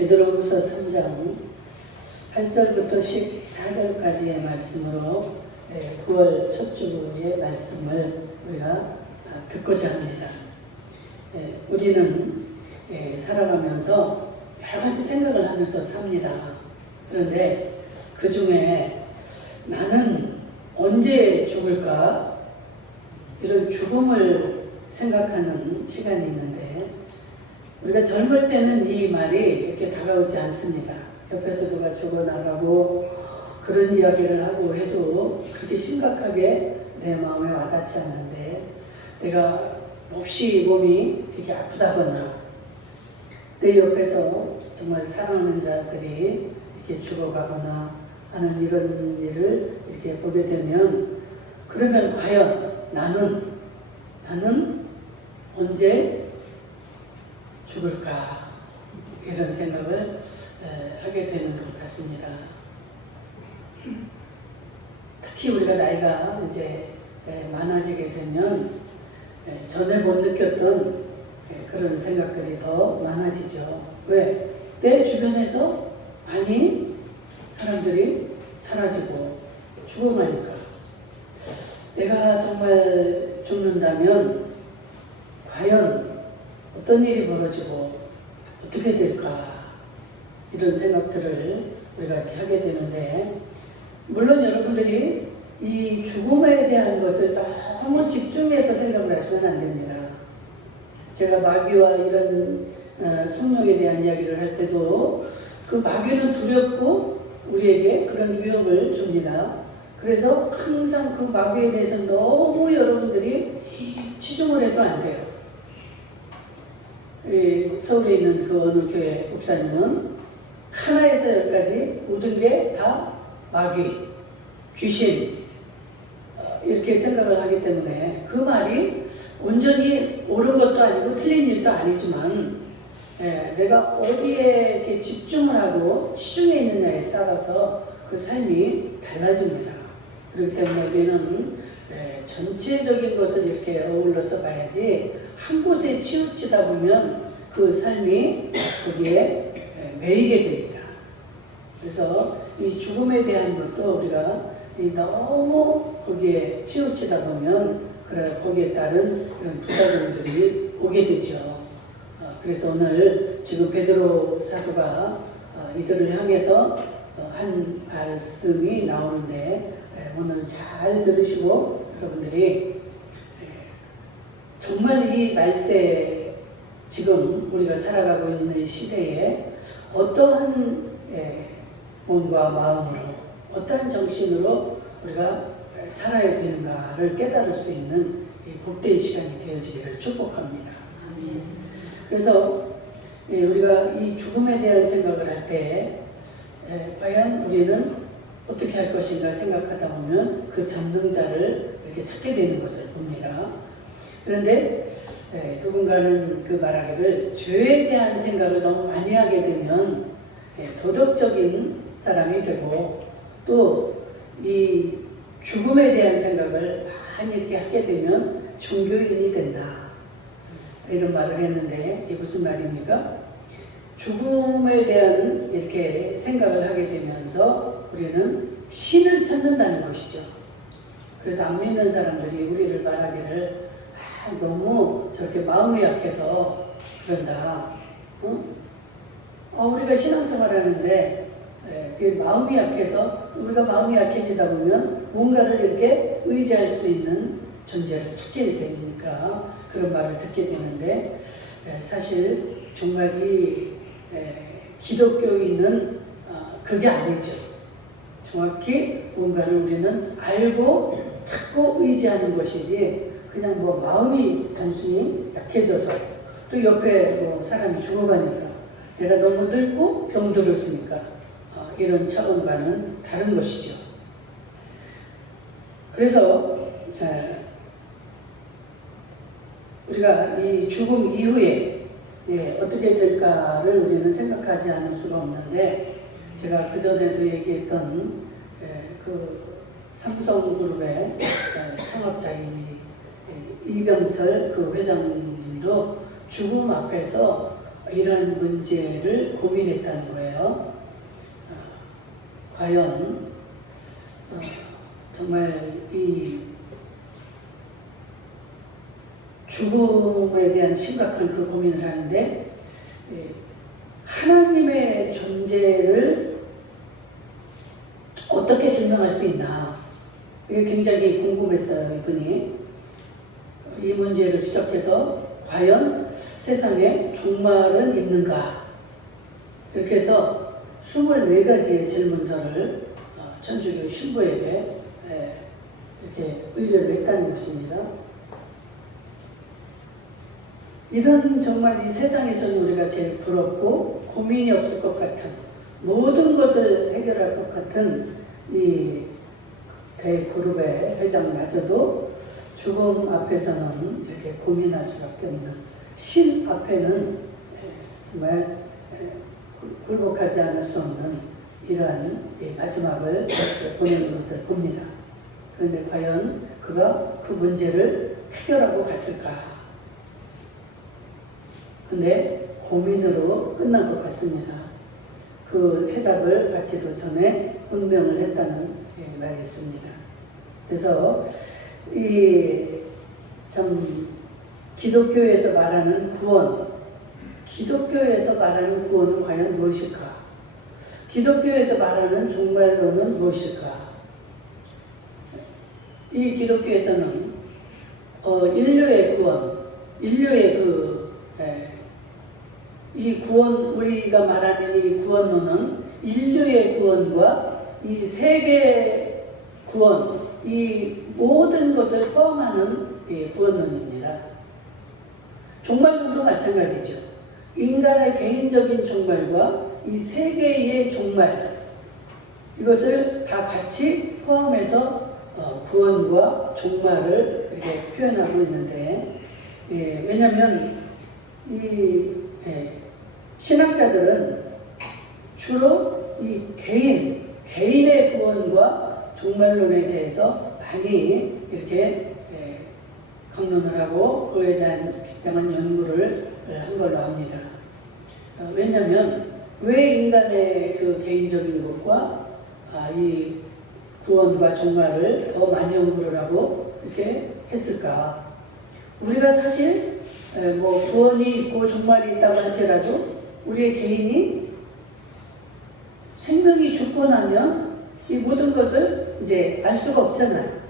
베드로후서 3장 8절부터 14절까지의 말씀으로 9월 첫 주의 말씀을 우리가 듣고자 합니다. 우리는 살아가면서 여러 가지 생각을 하면서 삽니다. 그런데 그 중에 나는 언제 죽을까? 이런 죽음을 생각하는 시간이 있는데 우리가 젊을 때는 이 말이 이렇게 다가오지 않습니다. 옆에서 누가 죽어나가고 그런 이야기를 하고 해도 그렇게 심각하게 내 마음에 와닿지 않는데 내가 몹시 몸이 이렇게 아프다거나 내 옆에서 정말 사랑하는 자들이 이렇게 죽어가거나 하는 이런 일을 이렇게 보게 되면 그러면 과연 나는 언제 죽을까 이런 생각을 하게 되는 것 같습니다. 특히 우리가 나이가 이제 많아지게 되면 전에 못 느꼈던 그런 생각들이 더 많아지죠. 왜? 내 주변에서 많이 사람들이 사라지고 죽어가니까 내가 정말 죽는다면 과연 어떤 일이 벌어지고 어떻게 될까 이런 생각들을 우리가 이렇게 하게 되는데 물론 여러분들이 이 죽음에 대한 것을 너무 집중해서 생각을 하시면 안 됩니다. 제가 마귀와 이런 성령에 대한 이야기를 할 때도 그 마귀는 두렵고 우리에게 그런 위협을 줍니다. 그래서 항상 그 마귀에 대해서 너무 여러분들이 치중을 해도 안 돼요. 서울에 있는 그 어느 교회 목사님은 하나에서 열까지 모든 게 다 마귀, 귀신 이렇게 생각을 하기 때문에 그 말이 온전히 옳은 것도 아니고 틀린 일도 아니지만 내가 어디에 이렇게 집중을 하고 치중해 있느냐에 따라서 그 삶이 달라집니다. 그렇기 때문에 우리는 전체적인 것을 이렇게 어울러서 봐야지 한 곳에 치우치다 보면 그 삶이 거기에 매이게 됩니다. 그래서 이 죽음에 대한 것도 우리가 너무 거기에 치우치다 보면 거기에 따른 그런 부작용들이 오게 되죠. 그래서 오늘 지금 베드로 사도가 이들을 향해서 한 말씀이 나오는데 오늘 잘 들으시고 여러분들이 정말 이 말세 지금 우리가 살아가고 있는 시대에 어떠한 몸과 마음으로 어떠한 정신으로 우리가 살아야 되는가를 깨달을 수 있는 복된 시간이 되어지기를 축복합니다. 그래서 우리가 이 죽음에 대한 생각을 할 때 과연 우리는 어떻게 할 것인가 생각하다 보면 그 전능자를 이렇게 찾게 되는 것을 봅니다. 그런데 누군가는 그 말하기를 죄에 대한 생각을 너무 많이 하게 되면 도덕적인 사람이 되고 또 이 죽음에 대한 생각을 많이 이렇게 하게 되면 종교인이 된다. 이런 말을 했는데 이게 무슨 말입니까? 죽음에 대한 이렇게 생각을 하게 되면서 우리는 신을 찾는다는 것이죠. 그래서 안 믿는 사람들이 우리를 말하기를 너무 저렇게 마음이 약해서 그런다. 우리가 신앙생활 하는데 그 마음이 약해서 우리가 마음이 약해지다 보면 뭔가를 이렇게 의지할 수 있는 존재를 찾게 되니까 그런 말을 듣게 되는데 사실 정말 이 기독교인은 그게 아니죠. 정확히 뭔가를 우리는 알고 찾고 의지하는 것이지 그냥 뭐 마음이 단순히 약해져서 또 옆에 뭐 사람이 죽어가니까 내가 너무 늙고 병들었으니까 이런 차원과는 다른 것이죠. 그래서 우리가 이 죽음 이후에 어떻게 될까를 우리는 생각하지 않을 수가 없는데 제가 그전에도 얘기했던 그 삼성그룹의 창업자인 이병철 그 회장님도 죽음 앞에서 이러한 문제를 고민했다는 거예요. 과연 정말 이 죽음에 대한 심각한 그 고민을 하는데 하나님의 존재를 어떻게 증명할 수 있나, 이게 굉장히 궁금했어요. 이분이 이 문제를 지적해서 과연 세상에 종말은 있는가, 이렇게 해서 24가지의 질문서를 천주교 신부에게 이렇게 의뢰를 했다는 것입니다. 이런 정말 이 세상에서는 우리가 제일 부럽고 고민이 없을 것 같은, 모든 것을 해결할 것 같은 이 대그룹의 회장마저도 죽음 앞에서는 이렇게 고민할 수밖에 없는, 신 앞에는 정말 굴복하지 않을 수 없는 이러한 마지막을 보내는 것을 봅니다. 그런데 과연 그가 그 문제를 해결하고 갔을까? 근데 고민으로 끝난 것 같습니다. 그 해답을 받기도 전에 운명을 했다는 말이 있습니다. 그래서 참 기독교에서 말하는 구원, 기독교에서 말하는 구원은 과연 무엇일까? 기독교에서 말하는 종말론은 무엇일까? 이 기독교에서는 인류의 구원, 인류의 이 구원, 우리가 말하는 이 구원론은 인류의 구원과 이 세계 구원, 이 모든 것을 포함하는 구원론입니다. 종말론도 마찬가지죠. 인간의 개인적인 종말과 이 세계의 종말, 이것을 다 같이 포함해서 구원과 종말을 이렇게 표현하고 있는데, 왜냐하면 이 신학자들은 주로 이 개인의 구원과 종말론에 대해서 많이 이렇게 강론을 하고 그에 대한 굉장한 연구를 한 걸로 압니다. 왜냐하면 왜 인간의 그 개인적인 것과 이 구원과 종말을 더 많이 연구를 하고 이렇게 했을까? 우리가 사실 뭐 구원이 있고 종말이 있다고 할지라도 우리의 개인이 생명이 죽고 나면 이 모든 것을 이제 알 수가 없잖아요.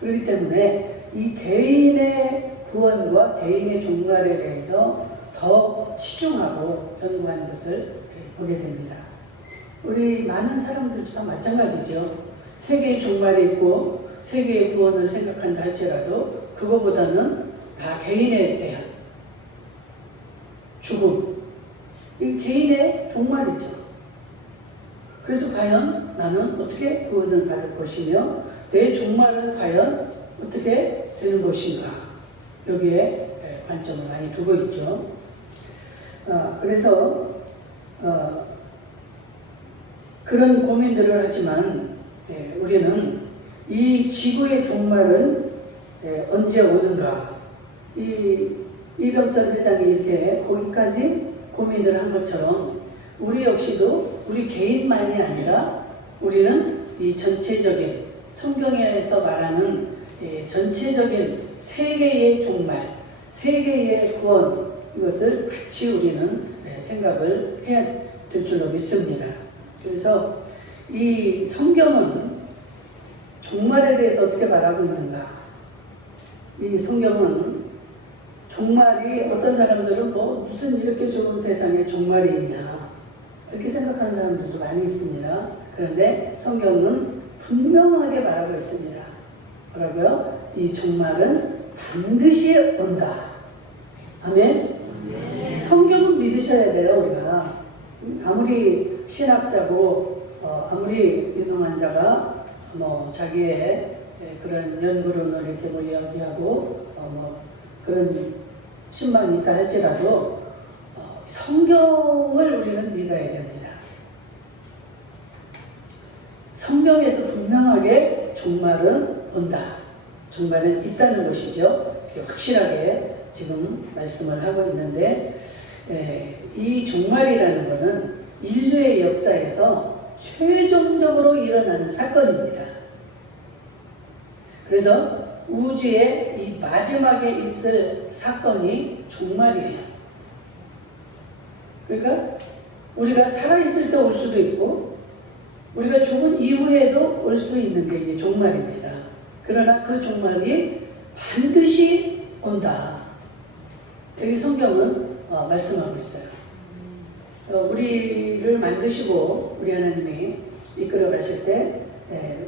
그렇기 때문에 이 개인의 구원과 개인의 종말에 대해서 더 치중하고 연구하는 것을 보게 됩니다. 우리 많은 사람들도 다 마찬가지죠. 세계의 종말이 있고 세계의 구원을 생각한다 할지라도 그거보다는 다 개인에 대한 죽음, 이 개인의 종말이죠. 그래서 과연 나는 어떻게 구원을 받을 것이며 내 종말은 과연 어떻게 되는 것인가, 여기에 관점을 많이 두고 있죠. 그래서 그런 고민들을 하지만 우리는 이 지구의 종말은 언제 오는가, 이병철 회장이 이렇게 거기까지 고민을 한 것처럼 우리 역시도 우리 개인만이 아니라 우리는 이 전체적인 성경에서 말하는 전체적인 세계의 종말, 세계의 구원, 이것을 같이 우리는 생각을 해야 될 줄로 믿습니다. 그래서 이 성경은 종말에 대해서 어떻게 말하고 있는가? 이 성경은 종말이, 어떤 사람들은 뭐 무슨 이렇게 좋은 세상에 종말이 있냐 이렇게 생각하는 사람들도 많이 있습니다. 그런데 성경은 분명하게 말하고 있습니다. 뭐라고요? 이 종말은 반드시 온다. 아멘? 성경은 믿으셔야 돼요. 우리가 아무리 신학자고 아무리 유능한 자가 뭐 자기의 그런 연구론을 이렇게 뭐 이야기하고 뭐 그런 신망이 있다 할지라도 성경을 우리는 믿어야 됩니다. 성경에서 분명하게 종말은 온다, 종말은 있다는 것이죠. 확실하게 지금 말씀을 하고 있는데, 이 종말이라는 것은 인류의 역사에서 최종적으로 일어나는 사건입니다. 그래서 우주의 이 마지막에 있을 사건이 종말이에요. 그러니까 우리가 살아있을 때 올 수도 있고 우리가 죽은 이후에도 올 수 있는 게 이게 종말입니다. 그러나 그 종말이 반드시 온다. 여기 성경은 말씀하고 있어요. 우리를 만드시고 우리 하나님이 이끌어 가실 때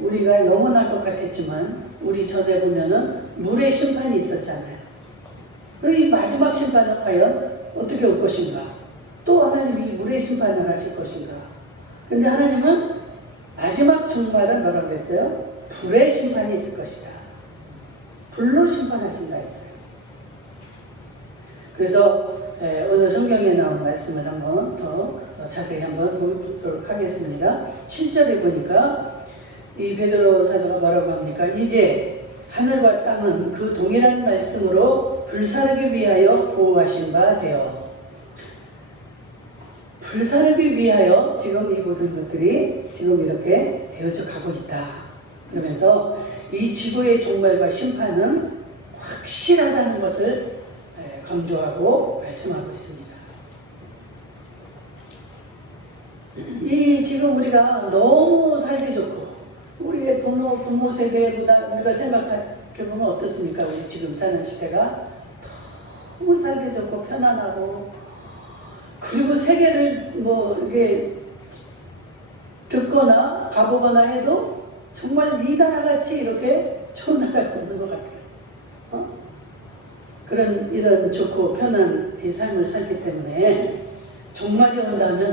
우리가 영원할 것 같았지만 우리 전에 보면은 물의 심판이 있었잖아요. 이 마지막 심판은 과연 어떻게 올 것인가? 또 하나님이 물의 심판을 하실 것인가? 근데 하나님은 마지막 종말은 뭐라고 했어요? 불의 심판이 있을 것이다. 불로 심판하신다 했어요. 그래서 오늘 성경에 나온 말씀을 한번 더 자세히 한번 보도록 하겠습니다. 7절에 보니까 이 베드로 사도가 뭐라고 합니까? 이제 하늘과 땅은 그 동일한 말씀으로 불사르기 위하여 보호하신 바 되어 불사르기 위하여 지금 이 모든 것들이 지금 이렇게 되어져 가고 있다. 그러면서 이 지구의 종말과 심판은 확실하다는 것을 강조하고 말씀하고 있습니다. 이 지금 우리가 너무 살기 좋고 우리의 부모 세대보다 우리가 생각해보면 어떻습니까? 우리 지금 사는 시대가 너무 살기 좋고 편안하고 그리고 세계를 뭐 이게 듣거나 가보거나 해도 정말 이 나라같이 이렇게 좋은 나라가 없는 것 같아요. 이런 좋고 편한 이 삶을 살기 때문에 종말이 온다면